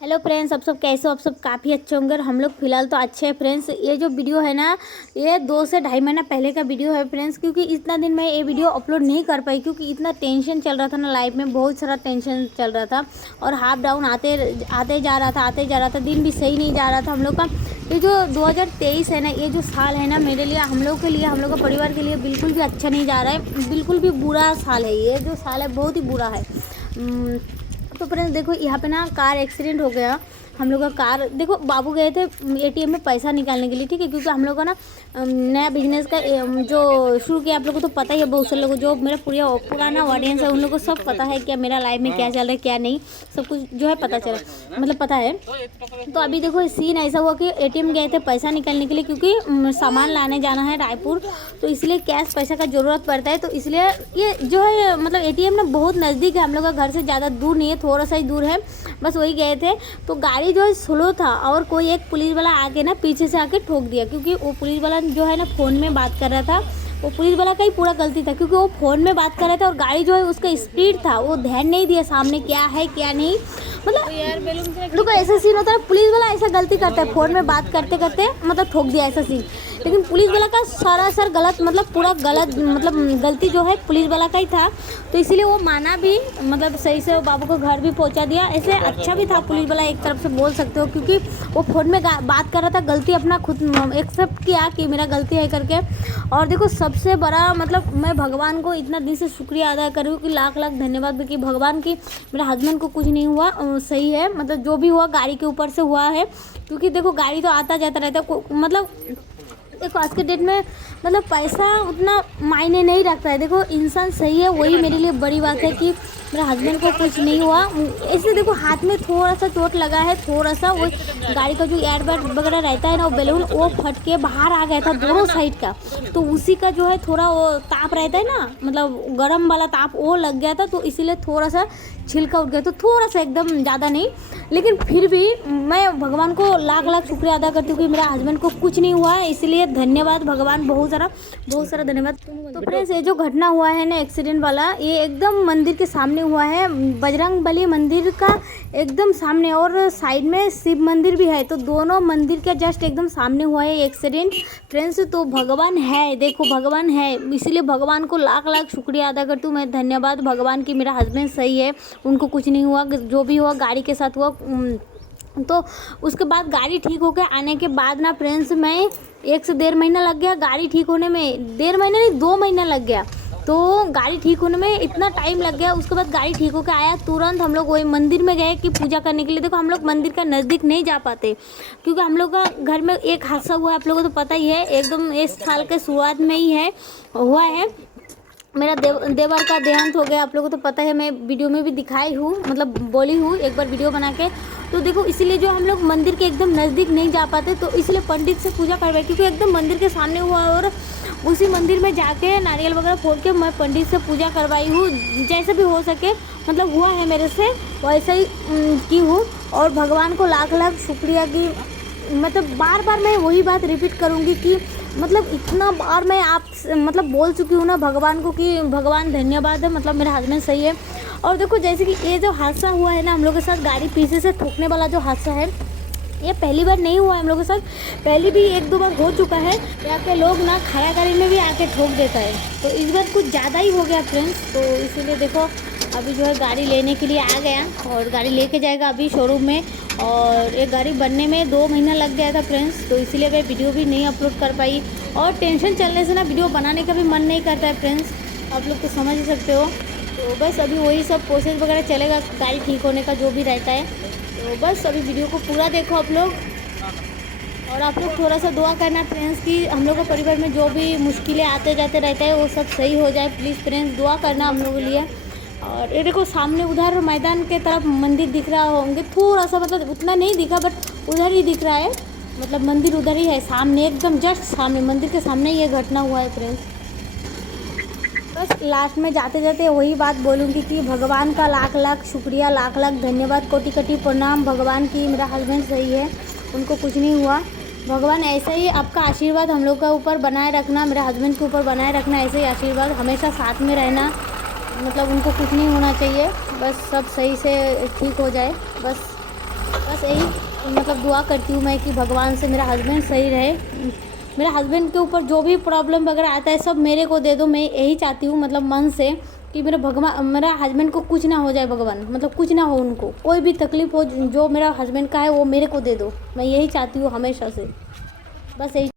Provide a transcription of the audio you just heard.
Hello friends, आप सब कैसे हो? आप सब काफ़ी अच्छे होंगे और हम लोग फिलहाल तो अच्छे हैं फ्रेंड्स। ये जो वीडियो है ना, ये 2 से ढाई महीना पहले का वीडियो है फ्रेंड्स, क्योंकि इतना दिन मैं ये वीडियो अपलोड नहीं कर पाई क्योंकि इतना टेंशन चल रहा था ना लाइफ में, बहुत सारा टेंशन चल रहा था और हाफ डाउन आते जा रहा था, दिन भी सही नहीं जा रहा था हम लोग का। ये जो 2023 है ना, ये जो साल है ना, मेरे लिए, हम लोग के लिए, हम लोग का परिवार के लिए बिल्कुल भी अच्छा नहीं जा रहा है, बिल्कुल भी बुरा साल है। ये जो साल है बहुत ही बुरा है। तो फ्रेंड्स देखो, यहाँ पे ना कार एक्सीडेंट हो गया। हम लोग का कार, देखो बाबू गए थे एटीएम में पैसा निकालने के लिए, ठीक है, क्योंकि हम लोग का ना नया बिजनेस का जो शुरू किया, आप लोगों को तो पता ही है, बहुत सारे लोगों, जो मेरा पुराना ऑडियंस है उन लोगों को सब पता है क्या मेरा लाइफ में क्या चल रहा है क्या नहीं, सब कुछ जो है पता चला, मतलब पता है। तो अभी देखो सीन ऐसा हुआ कि एटीएम गए थे पैसा निकालने के लिए, क्योंकि सामान लाने जाना है रायपुर, तो इसलिए कैश पैसा का ज़रूरत पड़ता है। तो इसलिए ये जो है, मतलब एटीएम ना बहुत नज़दीक है, हम लोग का घर से ज़्यादा दूर नहीं है, थोड़ा सा ही दूर है, बस वही गए थे। तो गाड़ी जो है स्लो था और कोई एक पुलिस वाला आके ना पीछे से आके ठोक दिया, क्योंकि वो पुलिस वाला जो है ना फ़ोन में बात कर रहा था। वो पुलिस वाला का ही पूरा गलती था, क्योंकि वो फ़ोन में बात कर रहा था और गाड़ी जो है उसका स्पीड था, वो ध्यान नहीं दिया सामने क्या है क्या नहीं। मतलब देखो ऐसा सीन होता है, पुलिस वाला ऐसा गलती करता है, फ़ोन में बात करते करते मतलब ठोक दिया, ऐसा सीन। लेकिन पुलिस वाला का सरासर गलत, मतलब पूरा गलत, मतलब गलती जो है पुलिस वाला का ही था। तो इसीलिए वो माना भी, मतलब सही से वो बाबू को घर भी पहुंचा दिया। ऐसे अच्छा भी था पुलिस वाला, एक तरफ से बोल सकते हो, क्योंकि वो फ़ोन में बात कर रहा था, गलती अपना खुद एक्सेप्ट किया कि मेरा गलती है करके। और देखो सबसे बड़ा, मतलब मैं भगवान को इतना दिल से शुक्रिया अदा करूँ कि लाख लाख धन्यवाद कि भगवान की मेरे हस्बैंड को कुछ नहीं हुआ, सही है, मतलब जो भी हुआ गाड़ी के ऊपर से हुआ है। क्योंकि देखो गाड़ी तो आता जाता रहता है, मतलब देखो आज के डेट में मतलब पैसा उतना मायने नहीं रखता है। देखो इंसान सही है, वही मेरे लिए बड़ी बात है कि मेरे हस्बैंड को कुछ नहीं हुआ। इसलिए देखो हाथ में थोड़ा सा चोट लगा है, थोड़ा सा, वो गाड़ी का जो एयर बैग वगैरह रहता है ना, वो बैलून वो फट के बाहर आ गया था दोनों साइड का, तो उसी का जो है थोड़ा वो ताप रहता है ना, मतलब गर्म वाला ताप वो लग गया था, तो इसीलिए थोड़ा सा छिलका उठ गया, तो थोड़ा सा, एकदम ज़्यादा नहीं। लेकिन फिर भी मैं भगवान को लाख लाख शुक्रिया अदा करती हूँ कि मेरा हस्बैंड को कुछ नहीं हुआ है, इसलिए धन्यवाद भगवान, बहुत सारा धन्यवाद। तो फ्रेंड्स ये जो घटना हुआ है ना एक्सीडेंट वाला, ये एकदम मंदिर के सामने हुआ है, बजरंग बली मंदिर का एकदम सामने, और साइड में शिव मंदिर भी है, तो दोनों मंदिर के जस्ट एकदम सामने हुआ है एक्सीडेंट फ्रेंड्स। तो भगवान है, देखो भगवान है, इसीलिए भगवान को लाख लाख शुक्रिया अदा करती हूँ मैं, धन्यवाद भगवान की मेरा हस्बैंड सही है, उनको कुछ नहीं हुआ, जो भी हुआ गाड़ी के साथ हुआ। तो उसके बाद गाड़ी ठीक होकर आने के बाद ना फ्रेंड्स, मैं 1 से 1.5 महीना लग गया गाड़ी ठीक होने में, 1.5 महीना नहीं 2 महीना लग गया। तो गाड़ी ठीक होने में इतना टाइम लग गया, उसके बाद गाड़ी ठीक होकर आया, तुरंत हम लोग वही मंदिर में गए कि पूजा करने के लिए। देखो हम लोग मंदिर का नज़दीक नहीं जा पाते, क्योंकि हम लोग का घर में एक हादसा हुआ है, आप लोगों को तो पता ही है, एकदम इस साल के शुरुआत में ही है हुआ है, मेरा देवर का देहांत हो गया, आप लोगों को तो पता है, मैं वीडियो में भी दिखाई हूँ, मतलब बोली हूँ एक बार वीडियो बना के। तो देखो इसीलिए जो हम लोग मंदिर के एकदम नज़दीक नहीं जा पाते, तो इसलिए पंडित से पूजा करवाई, क्योंकि एकदम मंदिर के सामने हुआ, और उसी मंदिर में जाके नारियल वगैरह फोड़ के मैं पंडित से पूजा करवाई हूँ, जैसे भी हो सके, मतलब हुआ है मेरे से वैसे ही की हूँ। और भगवान को लाख लाख शुक्रिया कि, मतलब बार बार मैं वही बात रिपीट करूँगी कि, मतलब इतना बार मैं आप मतलब बोल चुकी हूँ ना भगवान को कि भगवान धन्यवाद है, मतलब मेरा हस्बैंड सही है। और देखो जैसे कि ये जो हादसा हुआ है ना हम लोग के साथ, गाड़ी पीछे से ठोकने वाला जो हादसा है, ये पहली बार नहीं हुआ है हम लोग के साथ, पहले भी 1-2 बार हो चुका है। यहाँ के लोग ना खड़ा गाड़ी में भी आके ठोक देता है, तो इस बार कुछ ज़्यादा ही हो गया फ्रेंड्स। तो इसीलिए देखो अभी जो है गाड़ी लेने के लिए आ गया, और गाड़ी लेके जाएगा अभी शोरूम में, और एक गाड़ी बनने में 2 महीना लग गया था फ्रेंड्स, तो इसीलिए मैं वीडियो भी नहीं अपलोड कर पाई, और टेंशन चलने से ना वीडियो बनाने का भी मन नहीं करता है फ्रेंड्स, आप लोग तो समझ ही सकते हो। तो बस अभी वही सब प्रोसेस वगैरह चलेगा गाड़ी ठीक होने का जो भी रहता है, तो बस अभी वीडियो को पूरा देखो आप लोग, और आप लोग थोड़ा सा दुआ करना फ्रेंड्स कि हम लोग के परिवार में जो भी मुश्किलें आते जाते रहते हैं वो सब सही हो जाए, प्लीज़ फ्रेंड्स दुआ करना हम लोगों के लिए। और ये देखो सामने उधर मैदान के तरफ मंदिर दिख रहा होंगे, थोड़ा सा, मतलब उतना नहीं दिखा बट उधर ही दिख रहा है, मतलब मंदिर उधर ही है सामने, एकदम जस्ट सामने, मंदिर के सामने ये घटना हुआ है फ्रेंड्स। बस लास्ट में जाते जाते वही बात बोलूँगी कि भगवान का लाख लाख शुक्रिया, लाख लाख धन्यवाद, कोटि कोटि प्रणाम भगवान की मेरा हस्बैंड सही है, उनको कुछ नहीं हुआ। भगवान ऐसा ही आपका आशीर्वाद हम लोग का ऊपर बनाए रखना, मेरे हस्बैंड के ऊपर बनाए रखना, ऐसे ही आशीर्वाद हमेशा साथ में रहना, मतलब उनको कुछ नहीं होना चाहिए, बस सब सही से ठीक हो जाए बस। बस यही मतलब दुआ करती हूँ मैं कि भगवान से मेरा हस्बैंड सही रहे। मेरे हस्बैंड के ऊपर जो भी प्रॉब्लम वगैरह आता है सब मेरे को दे दो। मैं यही चाहती हूँ मतलब मन से कि मेरा हस्बैंड को कुछ ना हो जाए, भगवान मतलब कुछ ना हो, उनको कोई भी तकलीफ़ हो जो मेरा हस्बैंड का है वो मेरे को दे दो। मैं यही चाहती हूँ हमेशा से, बस यही।